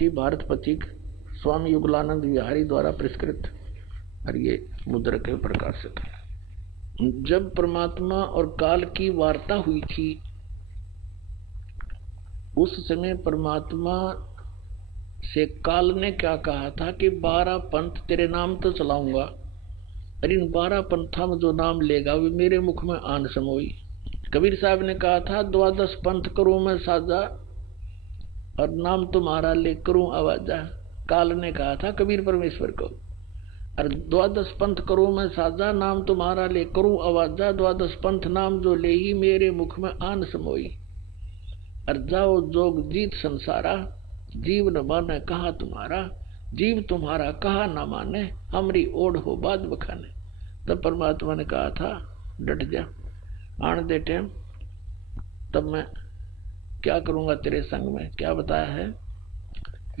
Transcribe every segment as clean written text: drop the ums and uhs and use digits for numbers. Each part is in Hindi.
थी भारत पथिक स्वामी युगलानंद विहारी द्वारा पुरस्कृत, और ये मुद्रक के प्रकाशक है। जब परमात्मा और काल की वार्ता हुई थी उस समय परमात्मा से काल ने क्या कहा था कि 12 पंथ तेरे नाम तो चलाऊंगा, और इन 12 पंथा में जो नाम लेगा वे मेरे मुख में आन समोई। कबीर साहब ने कहा था 12 पंथ करूं मैं साजा, और नाम तुम्हारा ले करूं आवाजा। काल ने कहा था कबीर परमेश्वर को, और 12 पंथ करूं मैं साजा, नाम तुम्हारा ले करूं आवाजा। 12 पंथ नाम जो ले ही मेरे मुख में आन समोई। और जाओ जोग जीत संसारा, जीव न माने कहा तुम्हारा। जीव तुम्हारा कहा न माने, हमरी ओढ़ हो बाद बखाने। तब परमात्मा ने कहा था डट जा, आने दे टाइम, तब मैं क्या करूंगा तेरे संग में। क्या बताया है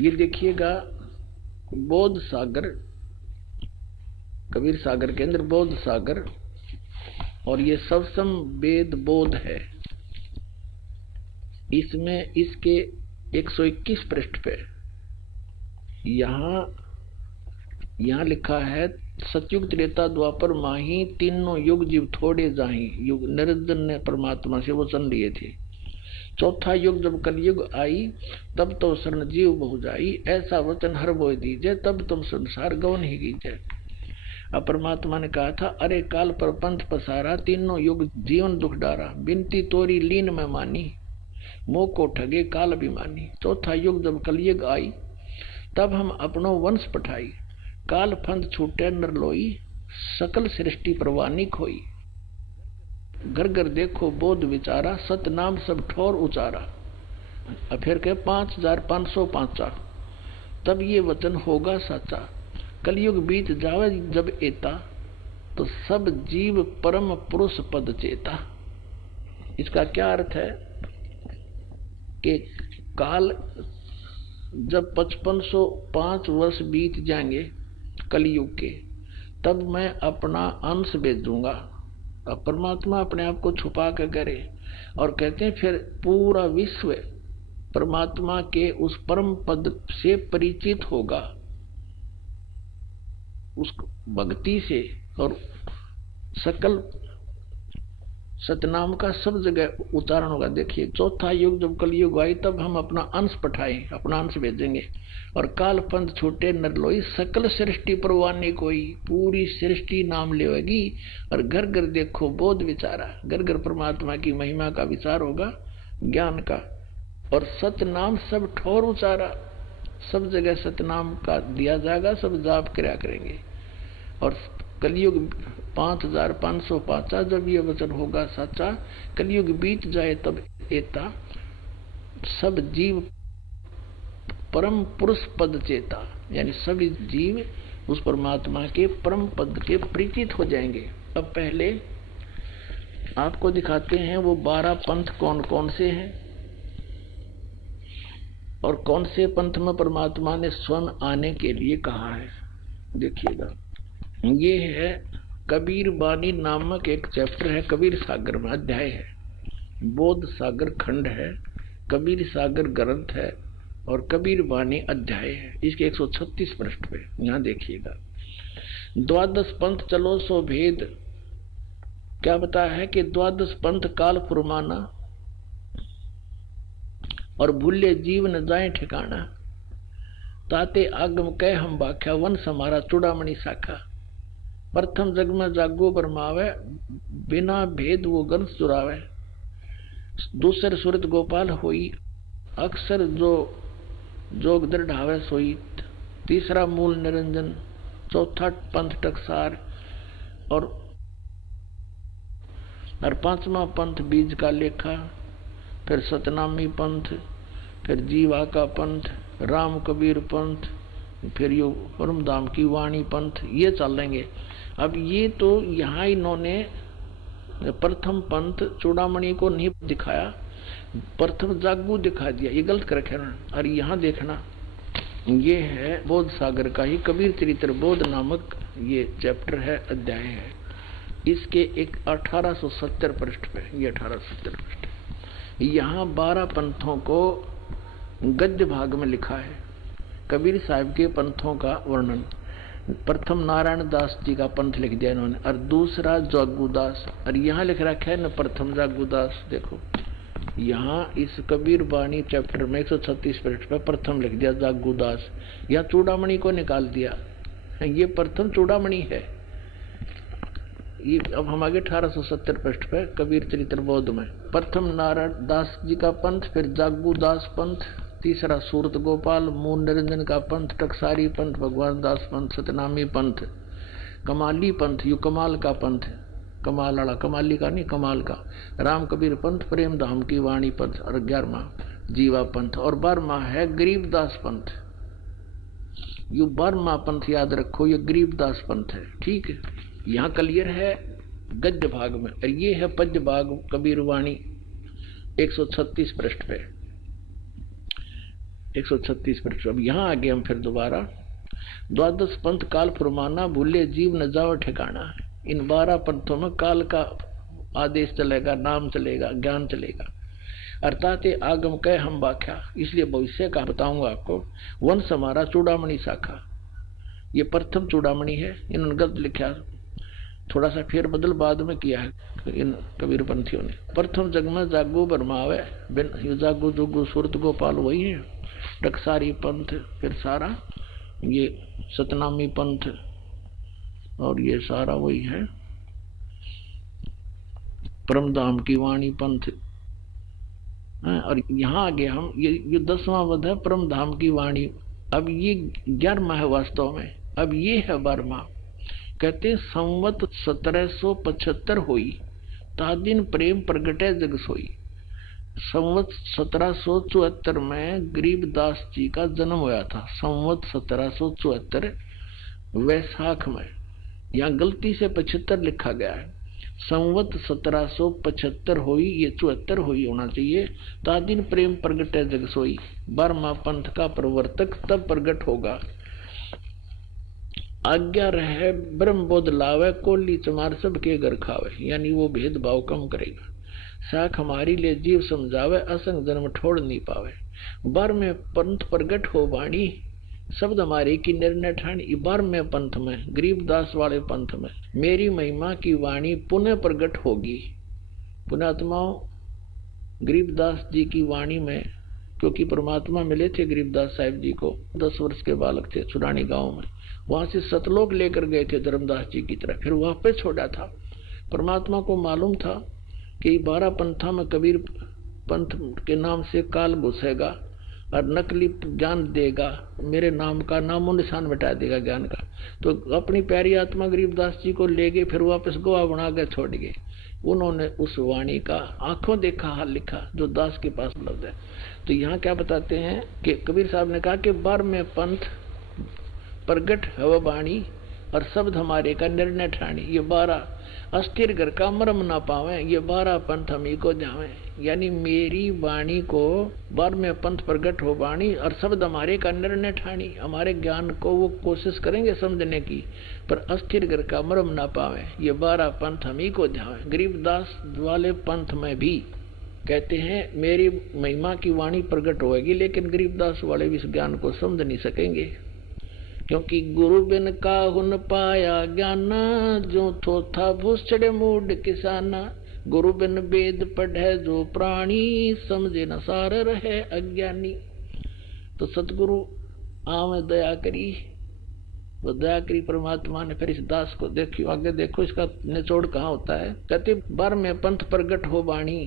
ये देखिएगा। बोध सागर, कबीर सागर के अंदर बोध सागर, और ये सबसम वेद बोध है। इसमें इसके 121 पृष्ठ पे यहां लिखा है सतयुग त्रेता द्वापर माही, तीनों युग जीव थोड़े जाही। युग निरंजन ने परमात्मा से वचन लिए थे। चौथा युग जब कलयुग आई, तब तो शरण जीव बहु जाई। ऐसा वचन हर बोय दीजिए, तब तुम संसार गवन ही कीजिए। अब परमात्मा ने कहा था अरे काल पर पंथ पसारा, तीनों युग जीवन दुख डारा। बिनती तोरी लीन में मानी, मोह को ठगे काल अभिमानी। चौथा युग जब कलयुग आई, तब हम अपनो वंश पठाई। काल फंद छूटे नर लोई, सकल सृष्टि परवानी खोई। घर घर देखो बोध विचारा, सत नाम सब ठोर उचारा। अब फिर के 5505, तब ये वचन होगा साचा। कलयुग बीत जावे जब एता, तो सब जीव परम पुरुष पद चेता। इसका क्या अर्थ है कि काल जब 5505 वर्ष बीत जाएंगे कलयुग के, तब मैं अपना अंश भेजूंगा। अब परमात्मा अपने आप को छुपा कर करे, और कहते हैं फिर पूरा विश्व परमात्मा के उस परम पद से परिचित होगा, उस भक्ति से, और सकल सतनाम का सब जगह उच्चारण होगा। देखिए चौथा युग जब कलयुग आई, तब हम अपना अंश पठाए, अपना अंश भेजेंगे। और काल पंथ छूटे नर लोई, सकल सृष्टि परवानी कोई। पूरी सृष्टि नाम लेगी, और घर घर देखो बोध विचारा। घर घर परमात्मा की महिमा का विचार होगा, ज्ञान का। और सतनाम सब ठोर उचारा, सब जगह सतनाम का दिया जाएगा, सब जाप क्रिया करेंगे। और कलयुग 5505, जब ये वचन होगा सच्चा, कलयुग बीत जाए तब एता, सब जीव परम पुरुष पद चेता। यानी सभी जीव उस परमात्मा के परम पद के परिचित हो जाएंगे। अब पहले आपको दिखाते हैं वो 12 पंथ कौन कौन से हैं, और कौन से पंथ में परमात्मा ने स्वयं आने के लिए कहा है। देखिएगा, ये है कबीर बानी नामक एक चैप्टर है, कबीर सागर में अध्याय है। बोध सागर खंड है, कबीर सागर ग्रंथ है, और कबीर बानी अध्याय है। इसके 136 पृष्ठ पे यहाँ देखिएगा। 12 पंथ चलो सो भेद, क्या बताया है कि 12 पंथ काल फुरमाना, और भूले जीव न जाए ठिकाना। ताते आगम कह हम बाख्या, वंश हमारा चूड़ामणि शाखा। प्रथम जग में जागो बरमावे, बिना भेद वो गंस चुरावे। दूसर सुरत गोपाल होई, अक्सर जो जोग दृढ़ावे सोई। तीसरा मूल निरंजन, चौथा पंथ टकसार, और पांचवा पंथ बीज का लेखा। फिर सतनामी पंथ, फिर जीवा का पंथ, राम कबीर पंथ, फिर यो परमधाम की वाणी पंथ, ये चलेंगे। अब ये तो यहाँ इन्होंने प्रथम पंथ चूड़ामणि को नहीं दिखाया, प्रथम जागू दिखा दिया, ये गलत कर रखे ना। और यहाँ देखना, ये है बोध सागर का ही कबीर चरित्र बोध नामक ये चैप्टर है, अध्याय है। इसके एक 1870 पृष्ठ पे, ये 1870 पृष्ठ, यहाँ 12 पंथों को गद्य भाग में लिखा है। कबीर साहब के पंथों का वर्णन। प्रथम नारायण दास जी का पंथ लिख दिया इन्होंने, और दूसरा जागूदास, और यहाँ लिख रखा है न प्रथम जागूदास। देखो यहाँ इस कबीर वाणी चैप्टर में 136 पृष्ठ पर प्रथम लिख दिया जागूदास, या चूड़ामणि को निकाल दिया, ये प्रथम चूड़ामणि है। ये अब हम आगे 1870 पृष्ठ पे कबीर चरित्र बोध में प्रथम नारायण दास जी का पंथ, फिर जागूदास पंथ, तीसरा सूरत गोपाल मूल निरंजन का पंथ, टकसारी पंथ, भगवान दास पंथ, सतनामी पंथ, कमाली पंथ, यू कमाल का पंथ, कमाल वाला, कमाली का नहीं कमाल का, राम कबीर पंथ, प्रेम धाम की वाणी पंथ, और 11वां जीवा पंथ, और 12वां है गरीबदास पंथ। यू 12वां पंथ याद रखो, ये गरीबदास पंथ है। ठीक है, यहाँ क्लियर है गद्य भाग में, और ये है पद्य भाग कबीर वाणी 136 पृष्ठ पे, 136 पृष्ठ। अब यहाँ आगे हम फिर दोबारा, द्वादश पंथ काल फरमाना, भूले जीव न जाओ ठिकाना। इन 12 पंथों में काल का आदेश चलेगा, नाम चलेगा, ज्ञान चलेगा, अर्थात आगम कह हम व्याख्या, इसलिए भविष्य का बताऊंगा आपको। वंश हमारा चूड़ामणि शाखा, ये प्रथम चूड़ामणि है, इन्होंने गलत लिखा, थोड़ा सा फेर बदल बाद में किया है इन कबीर पंथियों ने। प्रथम जग में जागो बरमावे, बिन जागो जोगो सूरत गोपाल वही है, टकसारी पंथ, फिर सारा ये सतनामी पंथ, और ये सारा वही है परमधाम की वाणी पंथ। और यहाँ आगे हम ये 10वां वध है परमधाम की वाणी। अब ये 11वां है वास्तव में, अब ये है 12वां। कहते संवत 1775 हुई, ता दिन प्रेम प्रगटे जग सोई। संवत 1774 में गरीबदास जी का जन्म हुआ था, संवत 1774 वैशाख में, यहाँ गलती से 75 लिखा गया है, संवत 1775 हुई, ये 74 हुई होना चाहिए। ता दिन प्रेम प्रगटे जग सोई, 12वां पंथ का प्रवर्तक तब प्रगट होगा। आज्ञा रहे ब्रह्म बोध लावे, कोली चमार सबके घर खावे, यानी वो भेदभाव कम करेगा। साख हमारी ले जीव समझावे, असंग जन्म ठोड़ नहीं पावे। 12वें पंथ प्रगट हो वाणी, शब्द हमारे की निर्णय ठानी। 12वें पंथ में, गरीबदास वाले पंथ में, मेरी महिमा की वाणी पुनः प्रगट होगी। पुण्यात्माओं, गरीबदास जी की वाणी में, क्योंकि परमात्मा मिले थे गरीबदास साहिब जी को, 10 वर्ष के बालक थे सुरानी गांव में, वहां से सतलोक लेकर गए थे धर्मदास जी की तरह, फिर वापस छोड़ा था। परमात्मा को मालूम था कि 12 पंथा में कबीर पंथ के नाम से काल घुसेगा और नकली ज्ञान देगा, मेरे नाम का नामो निशान मिटा देगा ज्ञान का। तो अपनी प्यारी आत्मा गरीबदास जी को ले गए, फिर वापस गोवा बना कर छोड़ गए। उन्होंने उस वाणी का आंखों देखा हाल लिखा जो दास के पास उपलब्ध है। तो यहाँ क्या बताते हैं कि कबीर साहब ने कहा कि 12वें पंथ प्रगट है वाणी, और शब्द हमारे का निर्णय ठानी। ये 12 अस्थिर घर का मरम ना पावे, ये 12 पंथ हमी को जावे, यानी मेरी वाणी को 12वें पंथ प्रगट हो वाणी, और शब्द हमारे का निर्णय ठानी। हमारे ज्ञान को वो कोशिश करेंगे समझने की, पर अस्थिर घर का मरम ना पावे, ये 12 पंथ हमी को जावे। गरीबदास वाले पंथ में भी कहते हैं मेरी महिमा की वाणी प्रकट होगी, लेकिन गरीबदास वाले भी इस ज्ञान को समझ नहीं सकेंगे, क्योंकि गुरु बिन काहुन पाया ज्ञाना, जो थोथा भूसड़े मूड किसाना। गुरु बिन वेद पढ़े जो प्राणी, समझे न सार रहे अज्ञानी। तो सतगुरु आम दया करी, वो दया करी परमात्मा ने। फिर इस दास को देखियो, आगे देखो इसका निचोड़ कहाँ होता है। कहते 12वें पंथ प्रगट हो वाणी,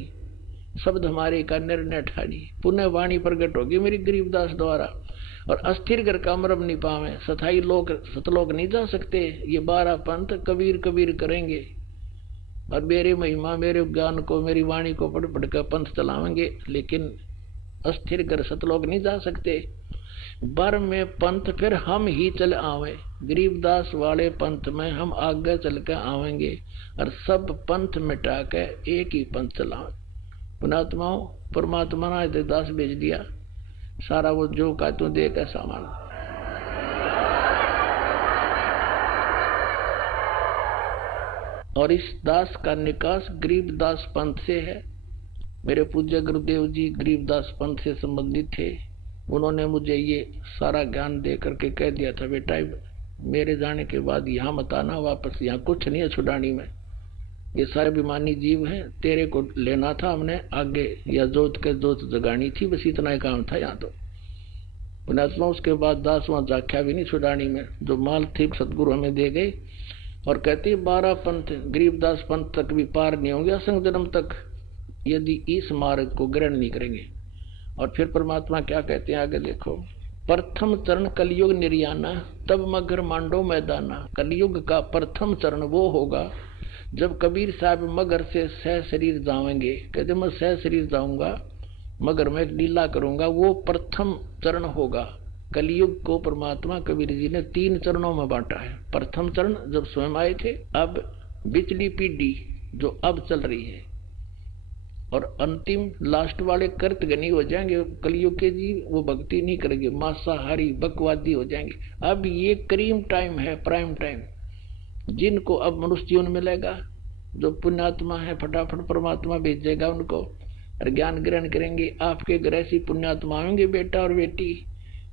शब्द हमारे का निर्णय ठानी। पुनः वाणी प्रगट होगी मेरी गरीबदास द्वारा, और अस्थिर घर का मरम नहीं पावे, सथाई लोग सतलोक नहीं जा सकते। ये 12 पंथ कबीर कबीर करेंगे, और मेरे महिमा मेरे ज्ञान को मेरी वाणी को पढ़ पढ़ कर पंथ चलावेंगे, लेकिन अस्थिर घर सतलोक नहीं जा सकते। 12वें पंथ फिर हम ही चल आवे, गरीबदास वाले पंथ में हम आगे चल कर आवेंगे, और सब पंथ मिटा के एक ही पंथ चलावे। पुणात्माओं, परमात्मा ने दास भेज दिया, सारा वो जो का तू दे का सामान। और इस दास का निकास गरीबदास पंथ से है। मेरे पूज्य गुरुदेव जी गरीबदास पंथ से संबंधित थे। उन्होंने मुझे ये सारा ज्ञान दे करके कह दिया था, बेटा मेरे जाने के बाद यहाँ मत आना वापस, यहाँ कुछ नहीं है छुड़ानी में, ये सारे अभिमानी जीव हैं, तेरे को लेना था हमने आगे, या जोत के जोत जगानी थी, बस इतना ही काम था यहाँ तो। पुण्यात्मा उसके बाद दास वहाँ जाख्या भी नहीं छुड़ानी में, जो माल थी सतगुरु हमें दे गए और कहते 12 पंथ गरीबदास पंथ तक भी पार नहीं होंगे असंग जन्म तक यदि इस मार्ग को ग्रहण नहीं करेंगे। और फिर परमात्मा क्या कहते हैं आगे देखो, प्रथम चरण कलयुग निर्याना तब मगर मांडो मैदाना। कलयुग का प्रथम चरण वो होगा जब कबीर साहब मगर से सह शरीर जाएंगे, कहते मैं सह शरीर जाऊंगा मगर मैं लीला करूंगा, वो प्रथम चरण होगा। कलयुग को परमात्मा कबीर जी ने 3 चरणों में बांटा है। प्रथम चरण जब स्वयं आए थे, अब बिचली पीढ़ी जो अब चल रही है, और अंतिम लास्ट वाले कर्तगनी हो जाएंगे कलयुग के जी, वो भक्ति नहीं करेंगे, मांसाहारी बकवादी हो जाएंगे। अब ये क्रीम टाइम है, प्राइम टाइम, जिनको अब मनुष्य जीवन मिलेगा, जो पुण्यात्मा है फटाफट परमात्मा भेजेगा उनको और ज्ञान ग्रहण करेंगे। आपके घर ऐसी पुण्यात्मा आएंगे बेटा और बेटी,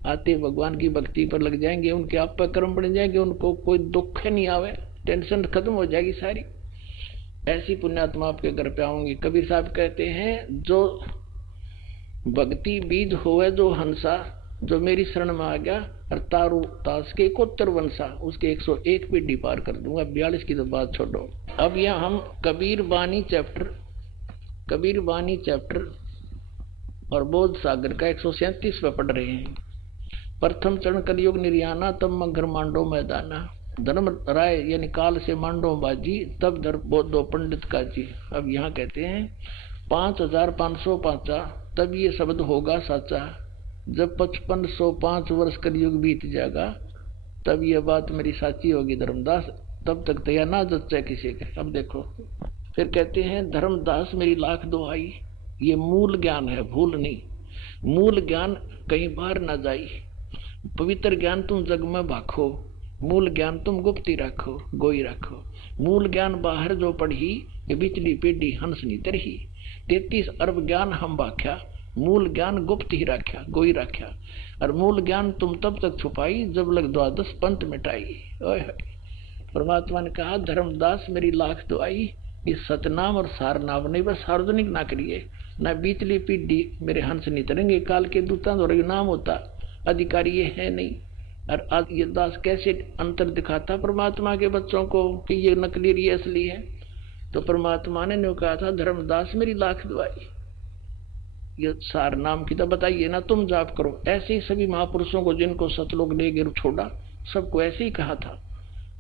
आते भगवान की भक्ति पर लग जाएंगे, उनके आप पर कर्म बन जाएंगे, उनको कोई दुख नहीं आवे, टेंशन खत्म हो जाएगी सारी। ऐसी पुण्यात्मा आपके घर पे आऊंगी। कबीर साहब कहते हैं जो भक्ति बीज होवे जो हंसा, जो मेरी शरण में आ गया और तारू तास के 71 वंशा, उसके 101 पीढ़ी पार कर दूंगा। 42 की तो बात छोड़ो। अब यहाँ हम कबीर बानी चैप्टर और बोध सागर का 137 पे पढ़ रहे हैं। प्रथम चरण कलयुग निर्याना तब मगर मांडो मैदाना। धर्म राय यानी काल से मांडो बाजी तब धर बोधो पंडित का जी। अब यहाँ कहते हैं 5505 तब ये शब्द होगा साचा, जब 5505 वर्ष कलयुग बीत जाएगा तब ये बात मेरी साची होगी धर्मदास, तब तक तो यह ना जच्चा किसी के। अब देखो फिर कहते हैं धर्मदास मेरी लाख दुहाई, ये मूल ज्ञान है, भूल नहीं। मूल ज्ञान कहीं बाहर ना जाई, पवित्र ज्ञान तुम जग में भाखो, मूल ज्ञान तुम गुप्ती रखो, गोई रखो। मूल ज्ञान बाहर जो पढ़ी, ये बिचली पीढ़ी हंस नी तरही। 33 अरब ज्ञान हम भाख्या, मूल ज्ञान गुप्त ही रख्या, गोई रख्या। और मूल ज्ञान तुम तब तक छुपाई जब लग 12 पंथ मिटाई। परमात्मा ने कहा धर्मदास मेरी लाख दुआई, इस सतनाम और सारनाम नहीं, बस सार्वजनिक ना करिए, ना बीतली पीढ़ी मेरे हंस नहीं तरेंगे। काल के दूता और नाम होता, अधिकारी ये है नहीं। और आज ये दास कैसे अंतर दिखाता परमात्मा के बच्चों को कि ये नकली ये असली है। तो परमात्मा ने कहा था धर्मदास मेरी लाख दुआई, ये सार नाम की तो बताइए ना, तुम जाप करो। ऐसे ही सभी महापुरुषों को जिनको सतलोक ले गिर छोड़ा, सबको ऐसे ही कहा था।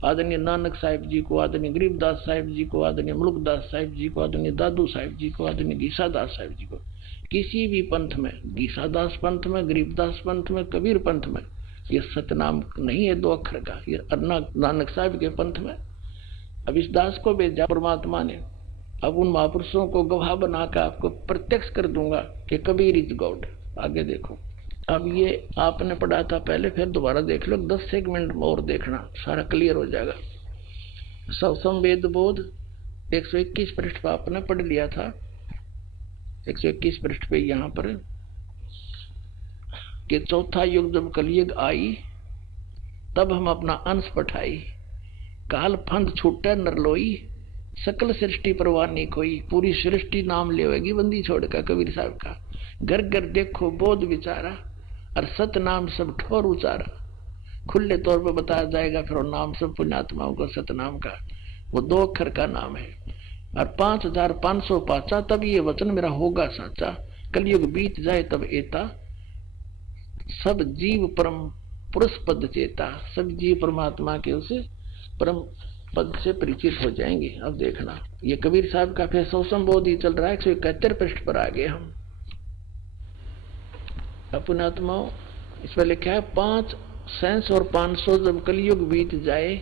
आदरणीय नानक साहिब जी को, आदरणीय गरीबदास साहिब जी को, आदरणीय मुल्कदास साहिब जी को, आदरणीय दादू साहिब जी को, आदरणीय गीसादास साहिब जी को। किसी भी पंथ में, गीसादास पंथ में, गरीबदास पंथ में, कबीर पंथ में, ये सतनाम नहीं है 2 अक्षर का, ये नानक साहिब के पंथ में। अब इस दास को भेजा परमात्मा ने, अब उन महापुरुषों को गवाह बनाकर आपको प्रत्यक्ष कर दूंगा कि कबीर इज गॉड। आगे देखो, अब ये आपने पढ़ा था पहले, फिर दोबारा देख लो, 10 सेगमेंट और देखना, सारा क्लियर हो जाएगा। संवेद बोध 121 पृष्ठ पर आपने पढ़ लिया था, 121 पृष्ठ पे यहाँ पर कि चौथा युग जब कलयुग आई तब हम अपना अंश पठाई, काल फंद छूटे नरलोई, सकल सृष्टि परवाह नहीं कोई। पूरी सृष्टि नाम लेवेगी बंदी छोड़कर कबीर साहब का। घर घर देखो बोध विचारा, और सत नाम सब ठोर उचारा। खुले तौर पर बताया जाएगा फिर नाम सब पुण्यात्माओं को सतनाम का, वो 2 अक्षर का नाम है। और 5505 तब ये वचन मेरा होगा साचा, कलयुग बीत जाए तब एता, सब जीव परम पुरुष पद चेता। सब जीव परमात्मा के उस परम पद से परिचित हो जाएंगे। अब देखना, ये कबीर साहब का फिर सौसंबोध ही चल रहा है। 171 पृष्ठ पर आ गए हम। पुण्यात्माओं, इस पर लिखा है 500 और 500 जब कलयुग बीत जाए,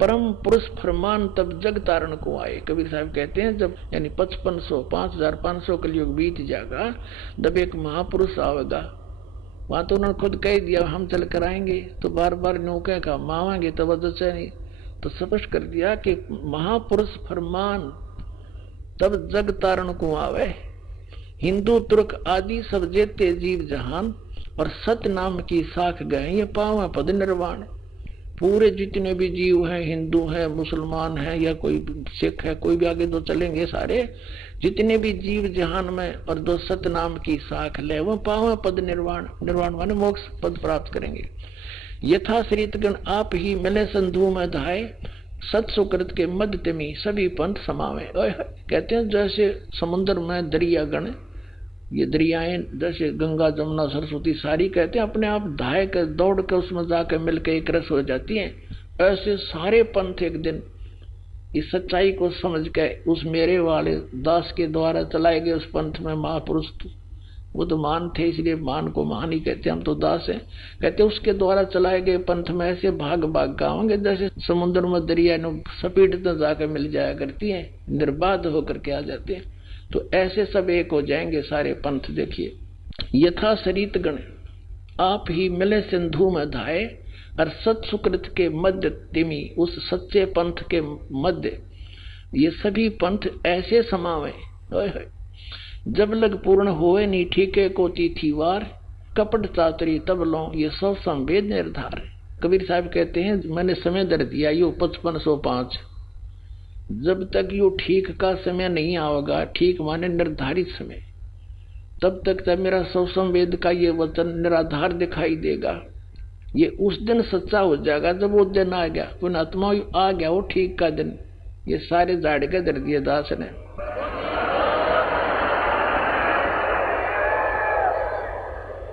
परम पुरुष फरमान तब जग तारण को आए। कबीर साहब कहते हैं जब यानी 5500 5500 कलयुग बीत जाएगा, जब एक महापुरुष आवेगा। वहां तो उन्होंने खुद कह दिया हम चल कर आएंगे, तो बार बार नौके का मावांगे तो वजह नहीं, तो स्पष्ट कर दिया कि महापुरुष फरमान तब जग तारण को आवे। हिंदू तुर्क आदि सब जेते जीव जहान, और सत्य नाम की साख गए ये पावे पद निर्वाण। पूरे जितने भी जीव हैं, हिंदू है, मुसलमान है, या कोई सिख है, कोई भी आगे तो चलेंगे सारे, जितने भी जीव जहान में और जो सत्य नाम की साख ले वो पावे पद निर्वाण। निर्वाण माने मोक्ष पद प्राप्त करेंगे। यथा श्रीतगण आप ही मिले संधु में धाये, सत सुकृत के मध्य तिमी सभी पंथ समावे। कहते हैं जैसे समुद्र में दरियागण, ये दरियाएं जैसे गंगा जमुना सरस्वती सारी कहते हैं अपने आप धाय कर दौड़ कर उसमें जाकर मिलकर एक रस हो जाती हैं, ऐसे सारे पंथ एक दिन इस सच्चाई को समझ के उस मेरे वाले दास के द्वारा चलाए गए उस पंथ में महापुरुष, वो तो मान थे इसलिए मान को मान ही कहते, हम तो दास हैं, कहते उसके द्वारा चलाए गए पंथ में ऐसे भाग भाग गाँवोंगे जैसे समुद्र में दरिया सपीटते जाकर मिल जाया करती है, निर्बाध होकर के आ जाते हैं। तो ऐसे सब एक हो जाएंगे सारे पंथ। देखिए यथा सरित गण आप ही मिले सिंधु में धाये, और सत सुकृत के मध्य तिमी उस सच्चे पंथ के मध्य ये सभी पंथ ऐसे समावे। जब लग पूर्ण होए नी ठीके को तिथि वार, कपट चातरी तब लो ये सब संवेद निर्धार। कबीर साहब कहते हैं मैंने समय दर दिया यो 5505, जब तक यो ठीक का समय नहीं आएगा, ठीक माने निर्धारित समय, तब तक तब मेरा सौ संवेद का ये वचन निराधार दिखाई देगा। ये उस दिन सच्चा हो जाएगा जब वो दिन आ गया, पुणात्मा आ गया वो ठीक का दिन। ये सारे झाड़ के दर दिए दास ने।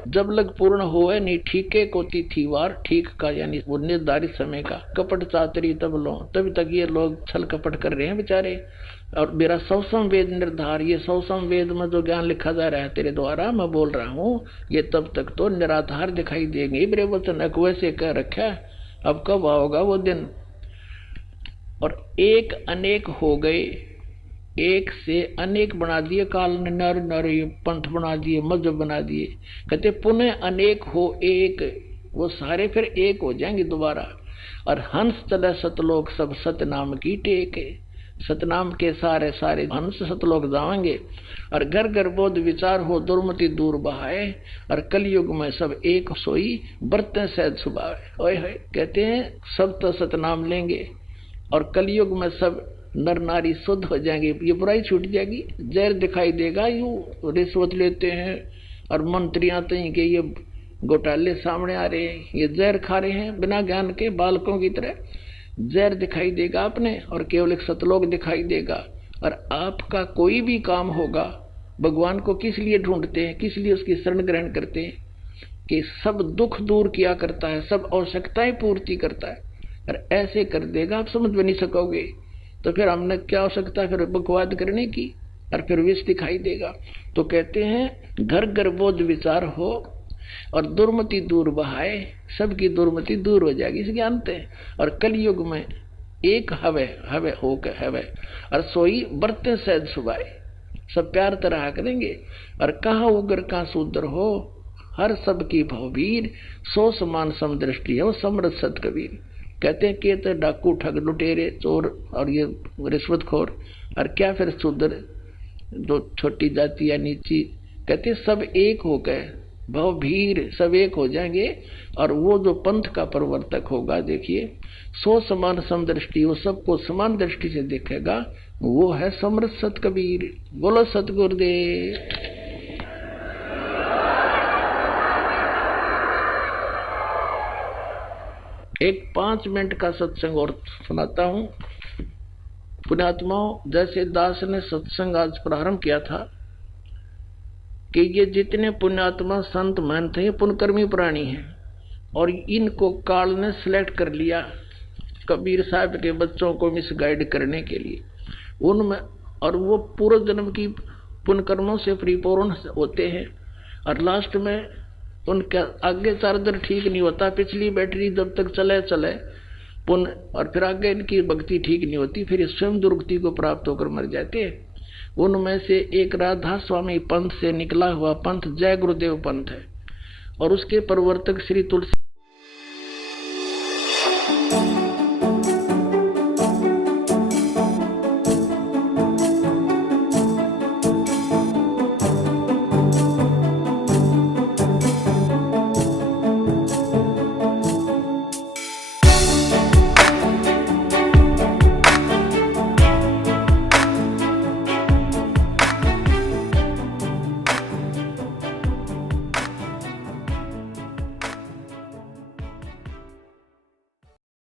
जब लग पूर्ण होए नहीं ठीके को तिथि वार, ठीक का यानी वो निर्धारित समय का, कपट चातरी तब लो, तभी तक ये लोग छल कपट कर रहे हैं बेचारे। और मेरा सौ संवेद निर्धार, ये सौ संवेद में जो ज्ञान लिखा जा रहा है तेरे द्वारा मैं बोल रहा हूँ, ये तब तक तो निराधार दिखाई देंगे। मेरे वचन वैसे कह रखा है, अब कब आओगा वो दिन। और एक अनेक हो गए, एक से अनेक बना दिए, काल ने नर नर पंथ बना दिए, मजहब बना दिए। कहते पुनः अनेक हो एक, वो सारे फिर एक हो जाएंगे दोबारा। और हंस चले सतलोक सब सतनाम की टेक, सतनाम के सारे सारे हंस सतलोक जाएंगे। और घर घर बोध विचार हो दुर्मति दूर बहाए, और कलयुग में सब एक सोई बरते सहज सुभावे। ओए होए कहते हैं सब तो सतनाम लेंगे और कलयुग में सब नर नारी शुद्ध हो जाएंगे, ये बुराई छूट जाएगी। जहर दिखाई देगा, यूं रिश्वत लेते हैं और मंत्रियां तो के ये घोटाले सामने आ रहे हैं, ये जहर खा रहे हैं बिना ज्ञान के बालकों की तरह। जहर दिखाई देगा अपने और केवल एक सतलोक दिखाई देगा। और आपका कोई भी काम होगा, भगवान को किस लिए ढूंढते हैं, किस लिए उसकी शरण ग्रहण करते हैं कि सब दुख दूर किया करता है, सब आवश्यकताएं पूर्ति करता है। और ऐसे कर देगा आप समझ भी नहीं सकोगे, तो फिर हमने क्या आवश्यकता फिर बकवाद करने की, और फिर विष दिखाई देगा। तो कहते हैं घर घर बोझ विचार हो और दुर्मति दूर बहाए, सबकी दुर्मति दूर हो जाएगी इस ज्ञान से। और कलयुग में एक हवे हवे हो के हवे, और सोई बरते सहज सुभाए, सब प्यार तरह करेंगे। और कहाँ उग्र कहाँ शूद्र हो, हर सब की भववीर, सो समान समदृष्टि है वो समृद्ध सत कबीर। कहते हैं कि तो डाकू ठग लुटेरे चोर और ये रिश्वतखोर, और क्या फिर शूद्र जो छोटी जाति या नीची, कहते सब एक हो गए भवभीर, सब एक हो जाएंगे। और वो जो पंथ का प्रवर्तक होगा, देखिए सो समान समदृष्टि, वो सबको समान दृष्टि से देखेगा, वो है समृद्ध सत कबीर। बोलो सतगुरुदेव। एक 5 मिनट का सत्संग और सुनाता हूँ। पुण्यात्माओं, जैसे दास ने सत्संग आज प्रारंभ किया था कि ये जितने पुण्यात्मा संत महंत हैं ये पुण्यकर्मी प्राणी हैं, और इनको काल ने सिलेक्ट कर लिया कबीर साहब के बच्चों को मिसगाइड करने के लिए उनमें, और वो पूर्व जन्म की पुण्यकर्मों से परिपूर्ण होते हैं। और लास्ट में उनका आगे चार्जर ठीक नहीं होता, पिछली बैटरी जब तक चले चले पुण्य, और फिर आगे इनकी भक्ति ठीक नहीं होती, फिर ये स्वयं दुर्गति को प्राप्त होकर मर जाते हैं। उनमें से एक राधा स्वामी पंथ से निकला हुआ पंथ जय गुरुदेव पंथ है, और उसके प्रवर्तक श्री तुलसी